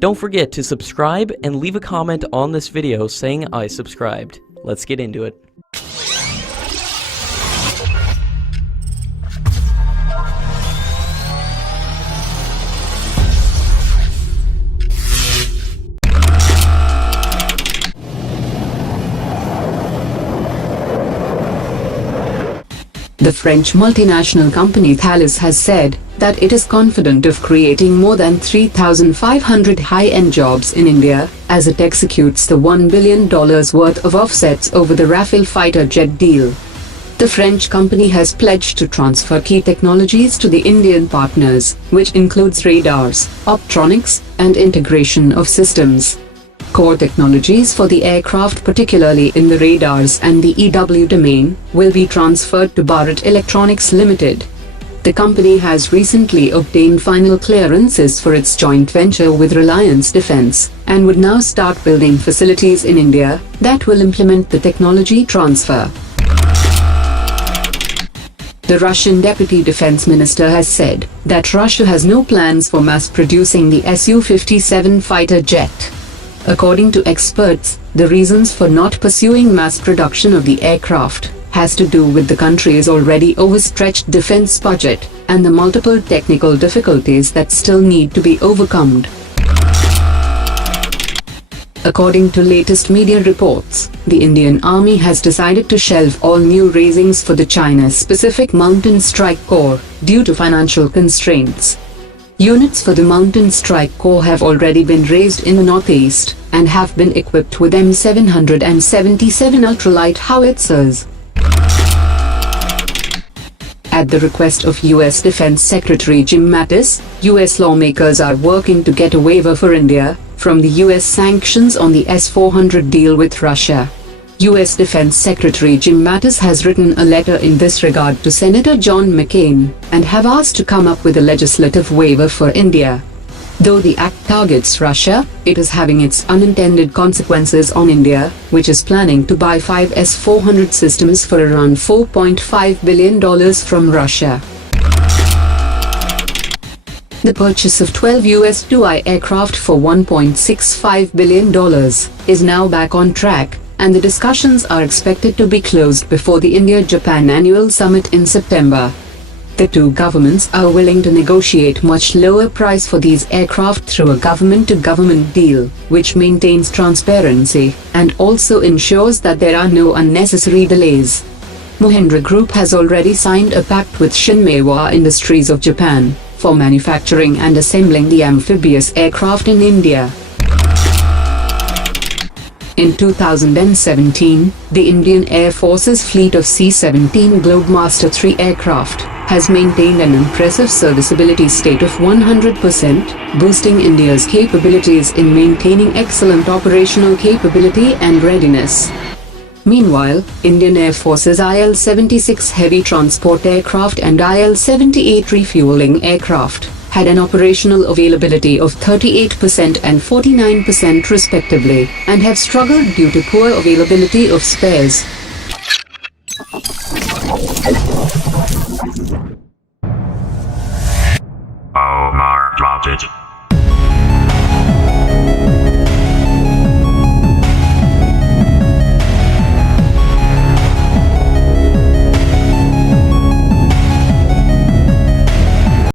Don't forget to subscribe and leave a comment on this video saying I subscribed. Let's get into it. The French multinational company Thales has said that it is confident of creating more than 3,500 high-end jobs in India as it executes the $1 billion worth of offsets over the Rafale fighter jet deal. The French company has pledged to transfer key technologies to the Indian partners, which includes radars, optronics, and integration of systems. Core technologies for the aircraft, particularly in the radars and the EW domain, will be transferred to Bharat Electronics Limited. The company has recently obtained final clearances for its joint venture with Reliance Defence, and would now start building facilities in India that will implement the technology transfer. The Russian Deputy Defense Minister has said that Russia has no plans for mass-producing the Su-57 fighter jet. According to experts, the reasons for not pursuing mass production of the aircraft has to do with the country's already overstretched defense budget and the multiple technical difficulties that still need to be overcome. According to latest media reports, the Indian Army has decided to shelve all new raisings for the China-specific Mountain Strike Corps due to financial constraints. Units for the Mountain Strike Corps have already been raised in the northeast and have been equipped with M777 ultralight howitzers. At the request of U.S. Defense Secretary Jim Mattis, U.S. lawmakers are working to get a waiver for India from the U.S. sanctions on the S-400 deal with Russia. U.S. Defense Secretary Jim Mattis has written a letter in this regard to Senator John McCain and have asked to come up with a legislative waiver for India. Though the act targets Russia, it is having its unintended consequences on India, which is planning to buy 5 S-400 systems for around $4.5 billion from Russia. The purchase of 12 US-2I aircraft for $1.65 billion is now back on track, and the discussions are expected to be closed before the India-Japan annual summit in September. The two governments are willing to negotiate much lower price for these aircraft through a government-to-government deal, which maintains transparency and also ensures that there are no unnecessary delays. Mahindra Group has already signed a pact with Shinmeiwa Industries of Japan for manufacturing and assembling the amphibious aircraft in India. In 2017, the Indian Air Force's fleet of C-17 Globemaster III aircraft has maintained an impressive serviceability state of 100%, boosting India's capabilities in maintaining excellent operational capability and readiness. Meanwhile, Indian Air Force's IL-76 heavy transport aircraft and IL-78 refueling aircraft had an operational availability of 38% and 49% respectively, and have struggled due to poor availability of spares.